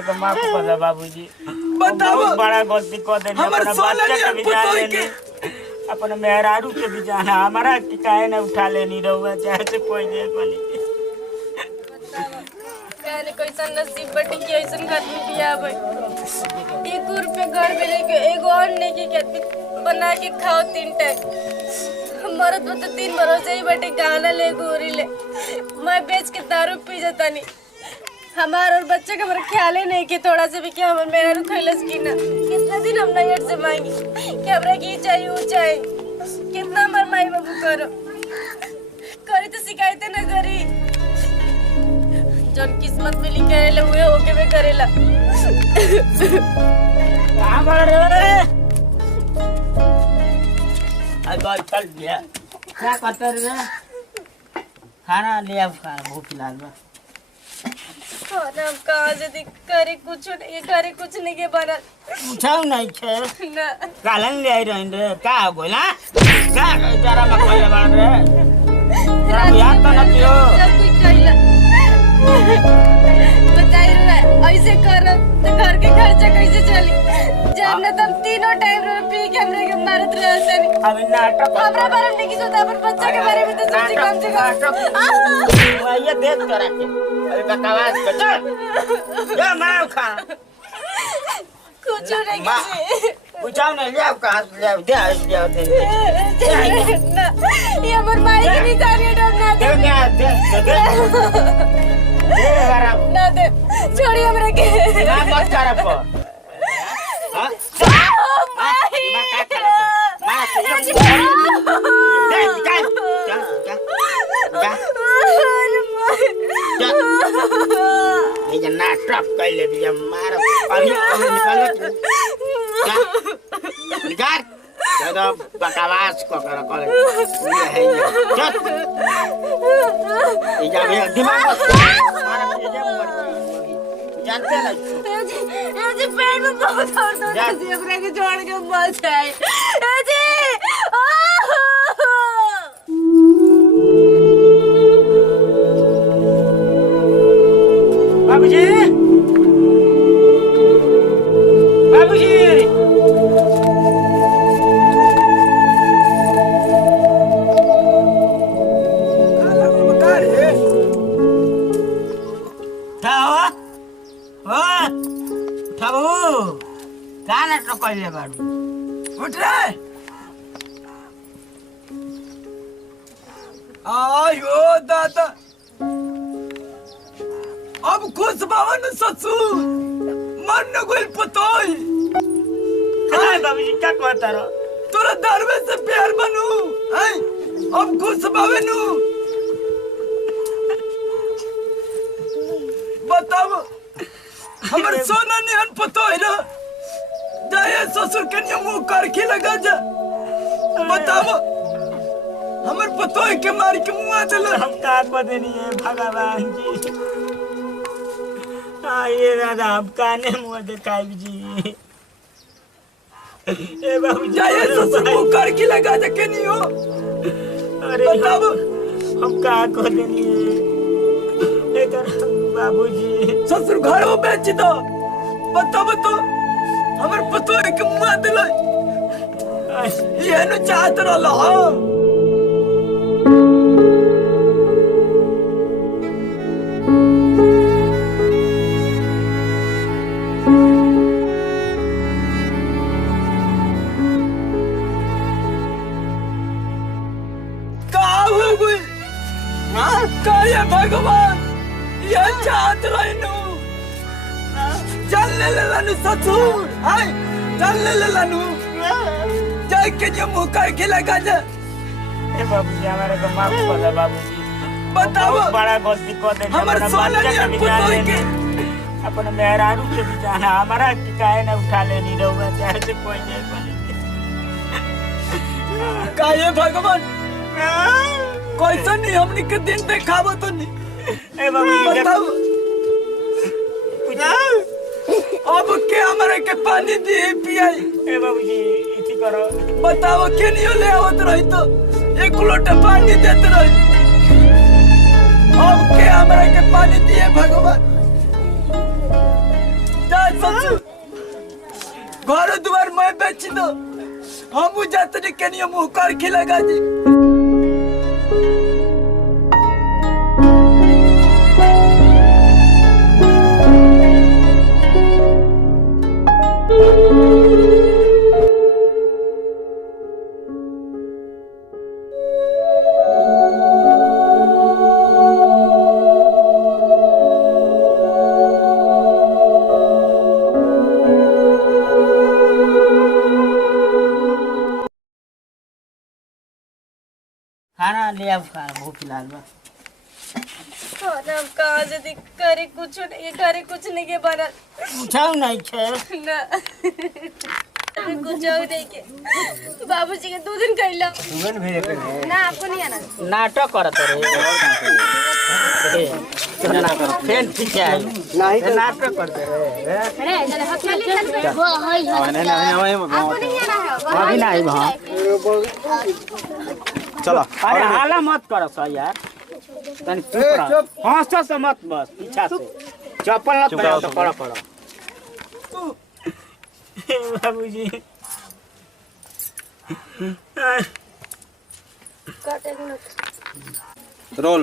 हमारे को माफ कर दे बाबूजी। बताओ बड़ा गलती कर देनी हमर अपना सोना बच्चा के नहीं भी जान पुतोई लेनी के अपने मेहरारू के भी जाना हमारा की काहे ना उठा लेनी रहुआ चाहे से कोई दे कोनी कहने कैसन नसीब बटी कि ऐसन घर में बिया भाई 1 रुपये घर में लेके एगो अन्य की कहती बना के खाओ 3 टाइम मरद में तो 3 भरोसे ही बटे गाना ले गोरी ले मैं बेच के दारू पी जाता नहीं हमार और बच्चे का मेरा ख्याल ही नहीं कि थोड़ा से भी क्या हम मेरा रुखैलस की ना कितना दिन हम नैयर से मांगी कि हमरा की चाहिए वो चाहिए कितना मर माई बाबू करो करी तो शिकायत ना करी जौन किस्मत में लिखे रहेला उहे होके में करेला कहां बढ़ रे आई बात चल गया क्या करते रे खाना ले आ खाना भूख लागल खाना अब कहाँ से दिख करे कुछ नहीं करे कुछ नहीं के बनल पूछाऊ नहीं छे ना कालन ले आई रहन रे का हो गइला का जरा मत कइले बाड़ रे जरा याद तो न कियो सब कुछ कइला बताई रे ऐसे कर तो घर के खर्चा कैसे चली जब न तुम तीनों टाइम रो पी के हमरे के मारत रहे सनी अभी नाटक हमरा बारे में की सोचा अपन बच्चा के बारे में तो सोची कम से कम ये देख जरा के अरे बकवास कर चल जा मार खा कुछ नहीं किसी पूछाऊ नहीं ले कहां ले दे ना ये हमर माई की निशानी डरना दे ना दे छोड़ी हमरे के ना मत कर पर हां माई ना का कर पर मार दे चल ये जना ट्रप कइले बिया मार अभी निकाल निकाल दादा बकवास को कर ये है चल ये जा मेरा दिमाग मार ये जा मर जानते ना जी पेट में बहुत दर्द हो रहा है अपने के जोड़ के मर जाए जी बाबूजी बाबूजी कइले बाड़ू उठ रे आयो दादा अब खुश बावन ससुर मन न गोल पतोई काय बाबूजी क्या कहता रो तोरा दरवे से प्यार बनू हैं अब खुश बावनु बताओ हमर सोना निहन पतोई रे जाए ससुर के मुंह करके लगा जा बताओ हमर पतोई के मार के मुंह दल हम का को देनी है भगवान जी ये दादा हम काने मुंह दिखाई जी ए बाबू जाए ससुर मुंह करके लगा जा के नहीं हो अरे बताओ हम का को देनी है बाबूजी ससुर घर में बेच दो बताओ तो हमर पतोई के मुंह दल ये न चाहत रहला भगवान ये चाहत रहनु चल ले लनु ससुर हाय चल ले लनु जाय के जो मुंह करके लगा जा ए बाबूजी हमारे को माफ कर दे बाबूजी बताओ बड़ा गलती कर दे हमर सोना के पुतोई के अपने मेहरारू के भी जाना हमारा की काहे ना उठा लेनी रहूगा चाहे से कोई नहीं बनी काहे भगवान कैसा नहीं हमनी के दिन देखावो तो नहीं ए बाबूजी बताओ अब के हमारे के पानी दिए पियाई ए बाबूजी इति करो बताओ के नहीं ले आवत रही तो एक लोटा पानी देते रही अब के हमारे के पानी दिए भगवान घर द्वार मैं बेच दो हम जाते कनिया मुंह कर खिलेगा जी खाना ले आओ खाना भूख लाल बा खाना अब कहाँ से दिख करे कुछ नहीं घरे कुछ नहीं के बनल पूछाऊ नहीं छे ना कुछ और नहीं के बाबूजी के 2 दिन कहला ना आपको नहीं आना नाटक करत रे फैन ठीक है नहीं तो नाटक करते रे अरे इधर हाथ में चल वो हाय आपको नहीं आना है अभी नहीं भाई चलो अरे हाला मत करो सर यार तनी चुप हंसो से मत बस पीछा से चप्पल मत पहनो तो पड़ा बाबूजी काटे रोल